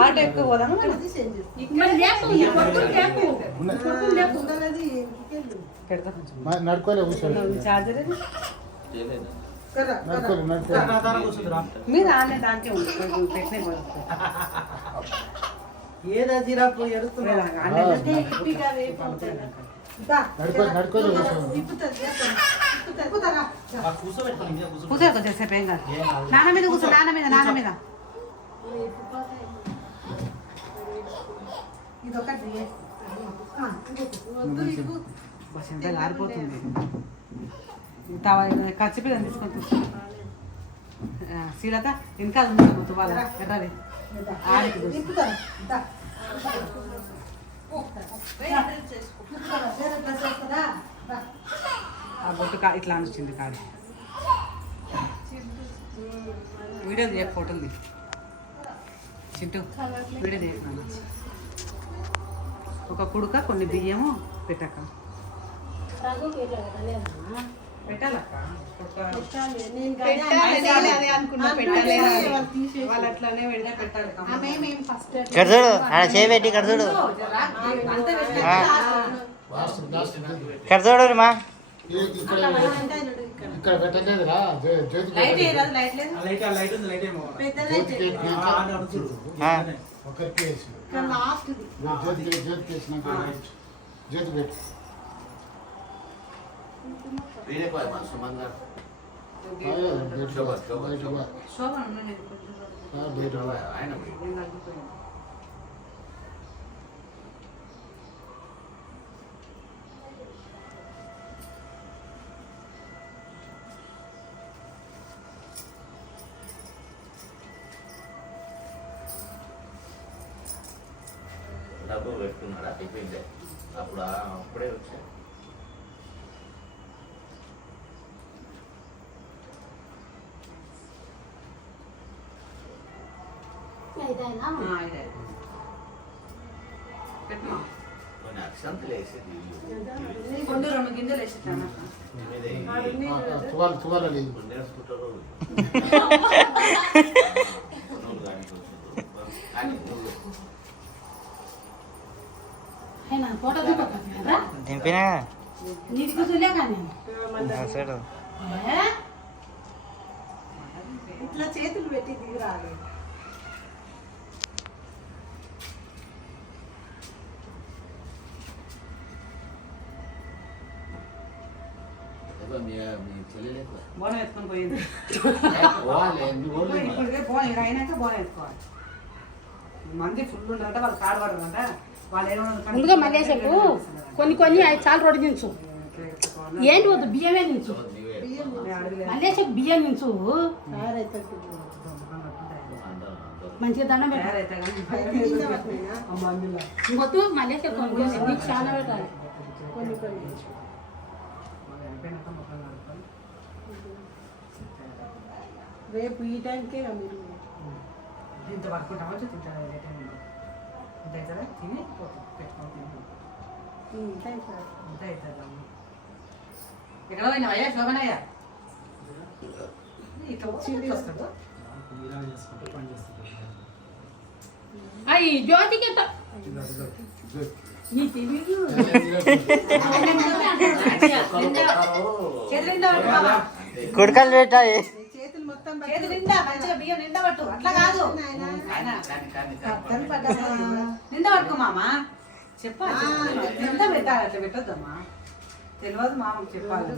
Auto ఎక్కువ పోదాము నడుకోలే charger మీరు ఆనే దానికే పెట్టిన ఏదా జిరాపు కూర్చో కొంచెంసేపు ఏం కాదు నాన్న మీద కూర్చో నాన్న మీద బస్ ఎంత ఆరిపోతుంది ఖర్చుపిల్లని తీసుకొని కూర్చో శ్రీలత ఇంకా ఉన్నాను తువ్వాల ఎర్రది ఆడికి ఆ బొట్టు ఇట్లా అనిచ్చింది కాదు వీడియో తీయక ఫోటోలు తీ చింటూ వీడియో తీయక ఒక కుడుక కొన్ని బియ్యము పెట్టాక పెట్టాలక్క వాళ్ళు అట్లానే పెడితే పెట్టాలి కడతాడు ఆడ చేయబెట్టి కడతాడు కడతాడు మా ఇక్కడ పెట్టలేదురా జ్యోతి పెట్టు డబ్బు పెట్టుకున్నాడా అయిపోయిందే అప్పుడే వచ్చా కొన్ని అక్షంతలు వేసేది రెండు గింజలు వేసి నేర్చుకుంటారు దింపినా ఇట్లా చేతులు పెట్టి దిగిరాలి బోనం ఎత్తుకొని పోయింది ఇప్పటికే అయినాక బోనం ఎత్తుకోవాలి మంది ఫుల్ ఉంటారంట వాళ్ళు కాడబడరంట ముందుగా మల్లేసేపు కొన్ని చాలా రోడ్డు దించు ఏంటి వద్దు బియ్యమే దించు మల్లేసేపు బియ్యం దించు మంచిగా దండం ఇంకొద్దు మల్లేసేపు నీకు చాలా పెట్టాలి రేపు ఈ టైంకే మీరు ఇంత పట్టుకుంటామో తింటారా ఏ టైంలో ఇంత అవుతుందా తిని పెట్టుకొని ఇంత అవుతుంది ఎక్కడ పోయినా అయ్యా శోభనయ్యా ఇట్లా వస్తాడు అయ్యి జ్యోతికి కుడకలు పెట్టాయి చేతులు మొత్తం మంచిగా బియ్యం నిండా పట్టు అట్లా కాదు నిండా పట్టుకో మామ చెప్పాలి నిండా పెట్టాలి అట్లా పెట్టద్దమ్మా తెలియదు మామకు చెప్పాలి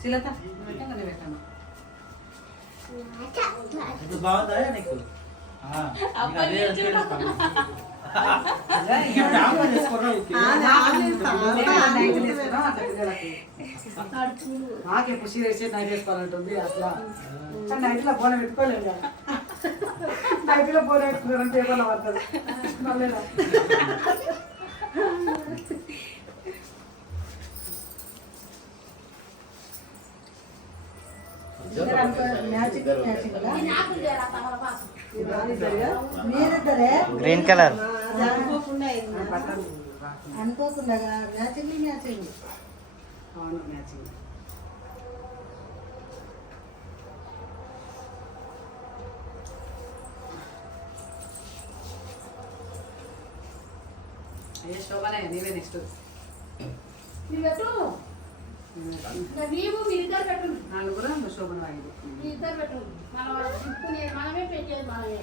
చిలత పెట్టంగానే పెట్టమ్మా బాగుందా నీకు నాకే ఖుషి వేసి నైట్ వేసుకోవాలంటుంది అసలు నైట్లో బోనం పెట్టుకోలేదు కదా నైట్లో బోనం పెట్టుకున్నారని పేపర్లో పడుతుంది గ్రీన్ కలర్ అనుకోకుండా మ్యాచింగ్ అవును మ్యాచింగ్ ఏ శోభనే నీవే నెక్స్ట్ మీరు పెట్టు ఇంకా నీవు మీరిద్దరు పెట్టు నలుగురు శోభన ఐదు మీరిద్దరు పెట్టు మనం తిప్పుకునే మనమే పెట్టేది మనమే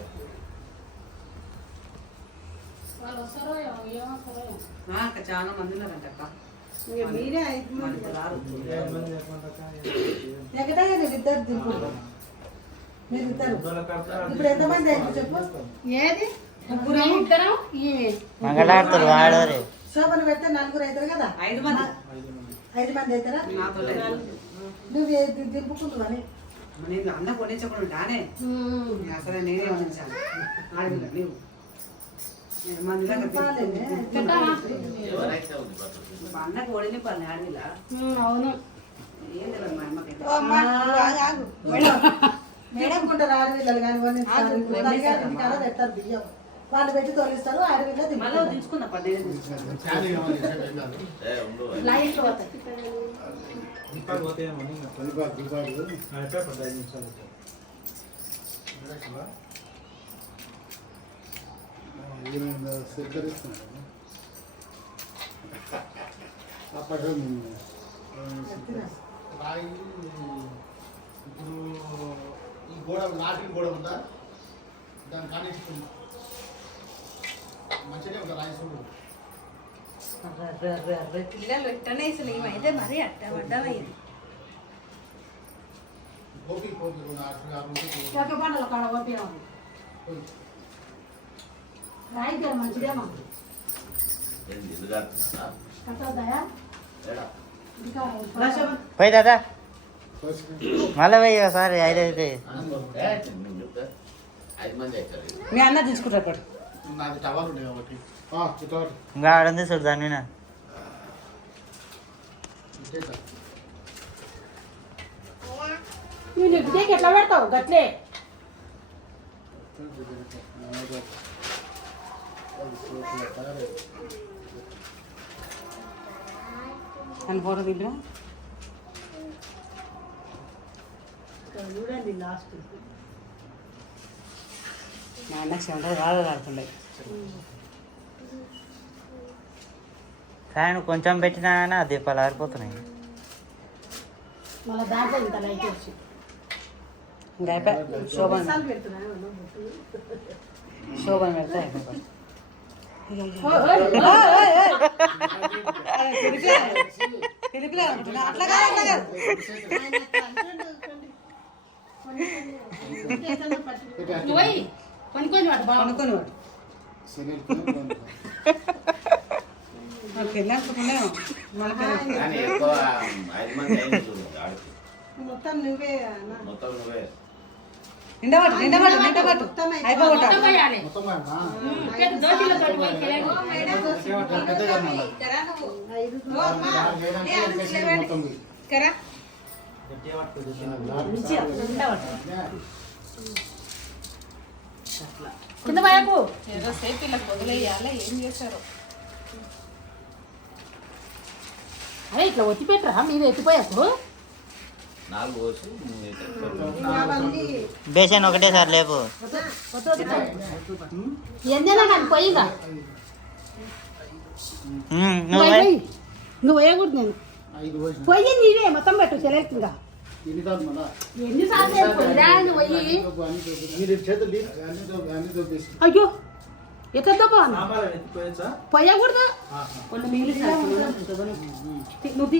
వాళ్ళు వస్తారో ఏమొస్తారో ఇంకా చాలా మంది ఉన్నారంట అక్క ఇక మీరే 5 మంది ఇప్పుడు రారు ఎక్కడా మీరు ఇద్దరు దింపుడు మీరు ఇద్దరు ఇప్పుడు ఎంతమంది అయింది చెప్పు ఏది ముగ్గురు ఇద్దరం ఈమె మంగళాడుతారు వాడోరే. శోభను పెడితే 4 అవుతారు కదా 5 మంది 5 మంది అవుతారా నాతో నువ్వు దింపుకుంటున్నావు అని నేను అన్న కొనించకుండా ఉంటానే అసలు నేనే వండించాను ఆడవిల్ల నీవు మంది పెట్టావా ఎవరైతే ఉంది పద్ధతి అన్నకు ఓడిని పని ఆడవిల్ల అవును ఏం తెలియదు మా అమ్మకి మేడం కొంటారు ఆడవిల్లలు కానీ వాళ్ళు పెట్టారు బియ్యం వాళ్ళు పెట్టి తోలిస్తారు ఆడవిల్ల మళ్ళీ దింపుతారు దించుకున్నా పని దించుకున్నా ఫ్యాన్ ఏమని చెప్పారు? ఏ ఉండు లైట్లు పోతాయి దుబాయ్ దుబాయ్ ఈయన స్వీకరిస్తున్నాడు అప్పటి రాయి ఇప్పుడు ఈ గోడ నాటిన గోడ ఉందా దాని కానిస్తుంది మంచిగా ఒక రాయి చూడు పిల్లలు ఎట్టనే అసలు ఏమైతే మరీ అట్ట పడ్డమైంది పోపి పోపి రెండు ఆరు ఉంటుంది చెట్ల పంటలు కాడ ఓపియాము రాయితే మంచిదేమో ఏంది ఇల్లు కాడుతున్నారా? కట్టవుతాయా ఏడా? ఇంకా పోయి దాదా మళ్ళీ పోయి ఒకసారి 5 అయితే ఏ, నేను చెప్తా 5 మంది అవుతారు మీ అన్న తీసుకుంటారు అక్కడ నాది టవర్ ఉండే కాబట్టి చిట్టవాటి ఇంకా ఆడుంది చూడు దాని మీద. ఇచ్చేస్తా నువ్వు నెగ్గితే ఎట్లా పెడతావు గట్లే అని ఫోటో తింటా చూడండి లాస్ట్ మా అన్నకి సెంటర్ రాళ్ళు ఆడుతుండే ఫ్యాన్ కొంచెం పెట్టినా కానీ ఆ దీపాలు ఆరిపోతున్నాయి. మళ్ళీ దాంట్లో ఇంత లైట్ వచ్చి ఇంకా అయిపోయి శోభన్ శోభన్ పెడతా అయిపోయి పిలిపిలే ఉంటున్నా అట్లా కాదు అట్లా కాదు నువ్వు పోయి కొన్ని కొన్ని వాడు బాగుంది అనుకుని వాడు పెళ్ళి అనుకుంటున్నా కానీ ఎక్కువ 5 మంది అయింది చూడు ఆడికి మొత్తం నువ్వే అన్న. మొత్తం నువ్వే నిండబట్టు నిండబట్టు నిండబట్టు అయిపోగొట్ట మొత్తం పోయాలి మొత్తం అన్నా? ఇక్కడ దోశలో తోటి పోయి తెలియదు పెద్దగా మళ్ళా. ఐదు మొత్తం కరా కింద పోయాకు ఏదో సేపు ఇలా వదిలేయాలా ఏం చేశారు అరే ఇట్లా ఒత్తి పెట్టరా మీరు ఎత్తిపోయాకు 4 పోసి 3 అవుతారు. అవన్నీ బేసన్ ఒకటేసారి లేపు. ఎందైనా కానీ పోయిగా నువ్వు పోయి. నువ్వు పోయకూడదు నేను 5 వయసు పోయి నీవే మొత్తం పెట్టు తెలియదుగా ఎన్ని కాదు మళ్ళా ఎన్నిసార్లు పోయిరా నువ్వు పోయి మీరు చేతులు అన్ని చూపిస్తుంది అయ్యో ఎక్కడ పోను పోయకూడదు కొన్ని మిగిలిన నువ్వు